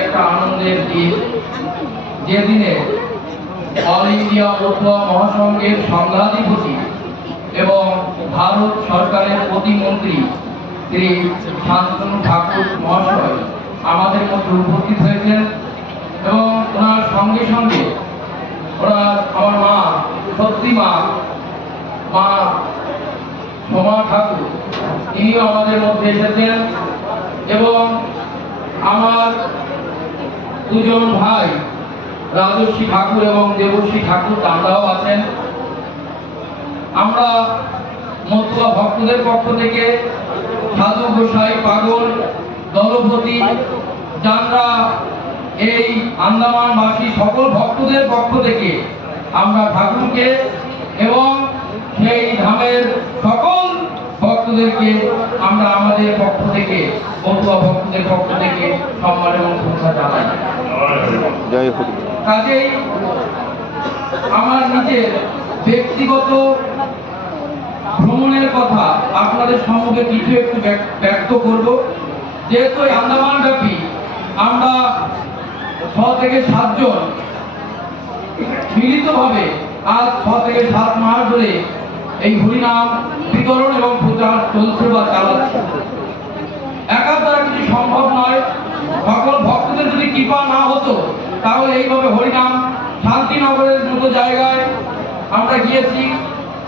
একটা আনন্দের দিন, যে দিনে অল ইন্ডিয়া মতুয়া মহাসংঘের সংঘাধিপতি এবং ভারত সরকারের প্রতিমন্ত্রী শ্রী শান্তনু ঠাকুর মহাশয় আমাদের মধ্যে উপস্থিত হয়েছেন এবং ওনার সঙ্গে সঙ্গে ওনার আমার মা সত্যি মা সোমা ঠাকুর তিনিও আমাদের মধ্যে এসেছেন এবং আমার দুজন ভাই রাজর্ষি ঠাকুর এবং দেবশ্রী ঠাকুর তারাও আছেন। আমরা মতুয়া ভক্তদের পক্ষ থেকে সাধু গোসাই পাগল দলপতি যারা এই আন্দামানবাসী সকল ভক্তদের পক্ষ থেকে আমরা ঠাকুরকে এবং সেই ধামের সকল ভক্তদেরকে আমরা আমাদের পক্ষ থেকে মতুয়া ভক্তদের পক্ষ থেকে সম্মান এবং শ্রদ্ধা জানাই। কাজেই আমার নিজের ব্যক্তিগত ভ্রমণের কথা আপনাদের সম্মুখে কিছু একটু ব্যক্ত করব। যেহেতু আন্দামান ব্যাপী আমরা 6 থেকে 7 জন মিলিতভাবে আজ 6 থেকে 7 মাস ধরে এই হরিনাম বিতরণ এবং প্রচার চলছে বা চালাচ্ছে। একা দ্বারা কিছু সম্ভব নয়। সকল ভক্তদের যদি কৃপা না হতো তাহলে এইভাবে হরিনাম শান্তিনগরের মতো জায়গায় আমরা গিয়েছি,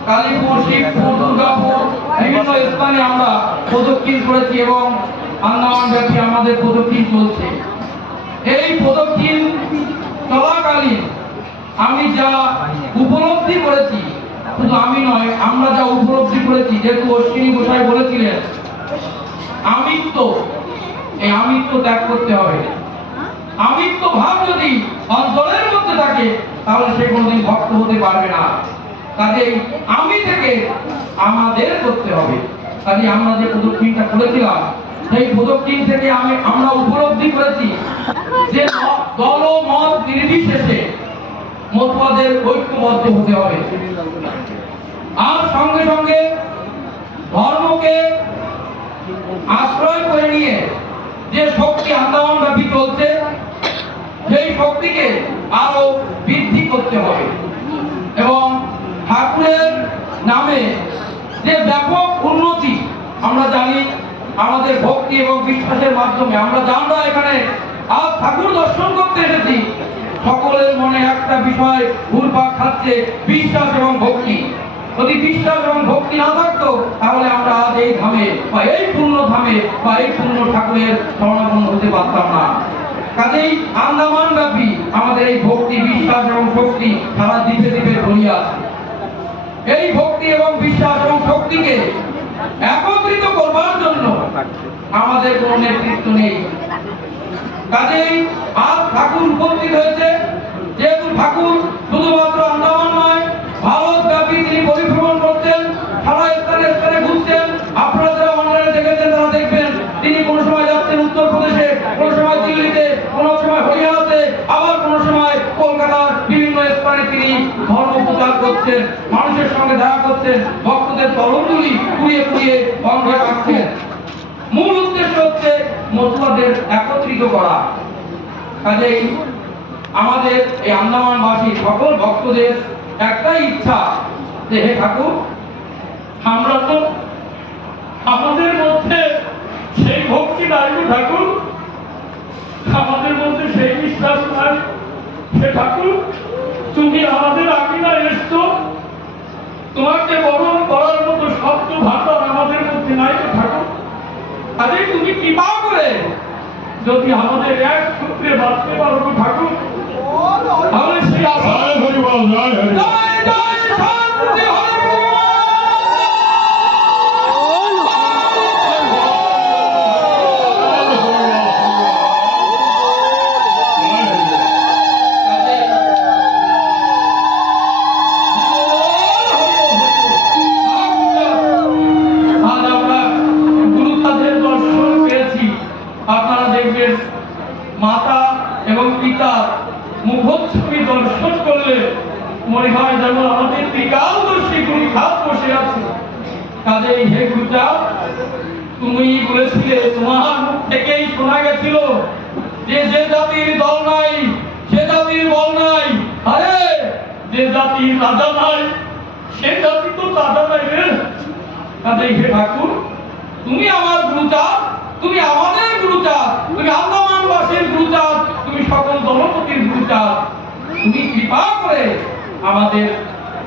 কালীপুর, শিবপুর, দুর্গাপুর বিভিন্ন স্থানে আমরা প্রদক্ষিণ করেছি এবং আন্দামান ব্যাপী আমাদের প্রদক্ষিণ চলছে। এই প্রদক্ষিণ চলাকালীন আমি যা উপলব্ধি করেছি, শুধু আমি নয়, আমরা যা উপলব্ধি করেছি, যেহেতু অশ্বিনী গোসাই বলেছিলেন আমিত্ব, এই আমিত্ব ত্যাগ করতে হবে। আমিত্ব ভাব যদি অন্তরের মধ্যে থাকে তাহলে সে কোনোদিন ভক্ত হতে পারবে না। কাজেই আমি থেকে আমাদের করতে হবে। কাজে আমরা যে প্রদক্ষিণটা করেছিলাম সেই প্রদক্ষিণ থেকে আমরা উপলব্ধি করেছি যে দল মত নির্বিশেষে মতুয়াদের ঐক্যবদ্ধ হতে হবে। আর সঙ্গে সঙ্গে ধর্মকে আশ্রয় করে নিয়ে যে শক্তি আন্দোলন ব্যাপী চলছে সেই শক্তিকে আরো বৃদ্ধি করতে হবে এবং ঠাকুরের নামে যে ব্যাপক উন্নতি আমরা জানি আমাদের ভক্তি এবং বিশ্বাসের মাধ্যমে আমরা জানরা এখানে আজ ঠাকুর দর্শন করতে এসেছি, সকলের মনে একটা বিষয় ঘুরপাক খাচ্ছে, বিশ্বাস এবং ভক্তি। যদি বিশ্বাস এবং ভক্তি না থাকতো তাহলে আমরা আজ এই ধামে বা এই পূর্ণ ধামে বা এই পূর্ণ ঠাকুরের শরণাপন্ন হতে পারতাম না। কাজেই আন্দামান ব্যাপী আমাদের এই ভক্তি, বিশ্বাস এবং শক্তি সারা দ্বীপে দ্বীপে ছড়িয়ে আছে। এই ভক্তি এবং বিশ্বাস এবং শক্তিকে একত্রিত করবার জন্য আমাদের কোনো নেতৃত্ব নেই। কাজেই আজ ঠাকুর উপস্থিত হয়েছে। যেহেতু ঠাকুর শুধুমাত্র আন্দামান নয়, ভারত ব্যাপী তিনি পরিভ্রমণ করছেন, সারা স্থানে স্থানে ঘুরছেন। আপনারা যারা অনলাইনে দেখেছেন তারা দেখবেন তিনি কোনো সময় যাচ্ছেন উত্তরপ্রদেশে, কোনো সময় দিল্লিতে, কোনো সময় হরিয়ানাতে, আবার কোনো সময় কলকাতার বিভিন্ন স্থানে তিনি ধর্ম প্রচার করছেন, মানুষের সঙ্গে দেখা করছেন, ভক্তদের তরঙ্গুলি কুড়িয়ে কুড়িয়ে অঙ্গে রাখছেন। মূল উদ্দেশ্য হচ্ছে মতুয়াদের একত্রিত করা। কাজেই আমাদের এই আন্দামানবাসী সকল ভক্তদের একটাই ইচ্ছা যে হে ঠাকুর, আমরা তো আমাদের মধ্যে সেই ভক্তি নাই ঠাকুর, আমাদের মধ্যে সেই বিশ্বাস নাই। হে ঠাকুর, তুমি আমাদের আকিনা এসছো, তোমাকে বরণ করার মতো শব্দ ভাষা আমাদের মধ্যে নাই তো ঠাকুর। আরে তুমি কৃপা করে যদি আমাদের এক সূত্রে বাঁচতে পারো ঠাকুর, তাহলে সেই আশা মাতা এবং পিতা মুখচ্ছবি দর্শন করলে মনে হয় যেন আমাদের ত্রিকালদর্শী গুরুখাত বসে আছে। কাজেই হে গুরুচাঁদ, তুমি বলেছিলে, তোমার মুখ থেকেই শোনা গেছিল যে যে জাতির দল নাই সে জাতির বল নাই, আরে যে জাতির রাজা নাই সে জাতি তো রাজা নাই রে। কাজেই হে ঠাকুর, তুমি আমার গুরুচাঁদ, তুমি আমাদের গুরুচাঁদ, তুমি আন্দামানবাসীর গুরুচাঁদ, তুমি সকল দলপতির গুরুচাঁদ। তুমি কৃপা করে আমাদের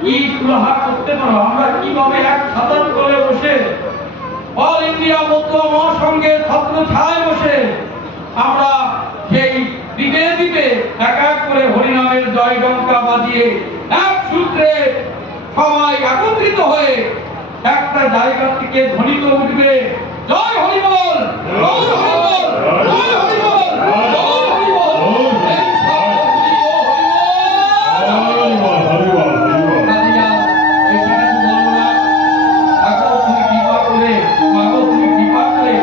কি সুরাহা করতে পারো, আমরা কিভাবে এক সাধারণ করে বসে অল ইন্ডিয়া মতুয়া মহাসংঘের ছাত্র ছায় বসে আমরা সেই দ্বীপে দ্বীপে এক এক করে হরিনামের জয় ডঙ্কা বাজিয়ে এক সূত্রে সবাই একত্রিত হয়ে একটা জায়গা থেকে ধ্বনিত উঠবে জয় হরিবল, জয় হরিবল, জয় হরিবল, জয় হরিবল। এই শব্দগুলি ও হরিবল। কাজিয়া বেশি কিছু বলবো না। ঠাকুর তুমি কৃপা করে, মাগো তুমি কৃপা করে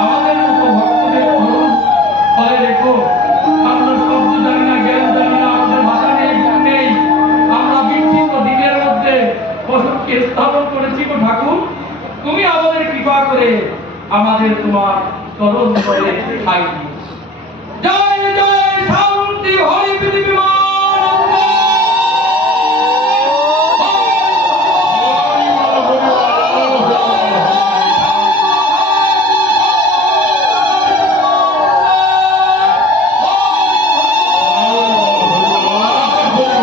আমাদের মতো ভক্তদের ধরুন ফলে রেখো। আমরা শব্দ জানি না, জ্ঞান জানি না, আমাদের ভাষা নেই, জ্ঞান নেই, আমরা বিচ্ছিন্ন দ্বীপের মধ্যে বসতকে স্থাপন করেছি গো ঠাকুর। তুমি আমাদের কৃপা করে আমাদের তোমার চরণ ধরে ঠাই দিও। জয় জয় শান্তি হরি পৃথিবী মা।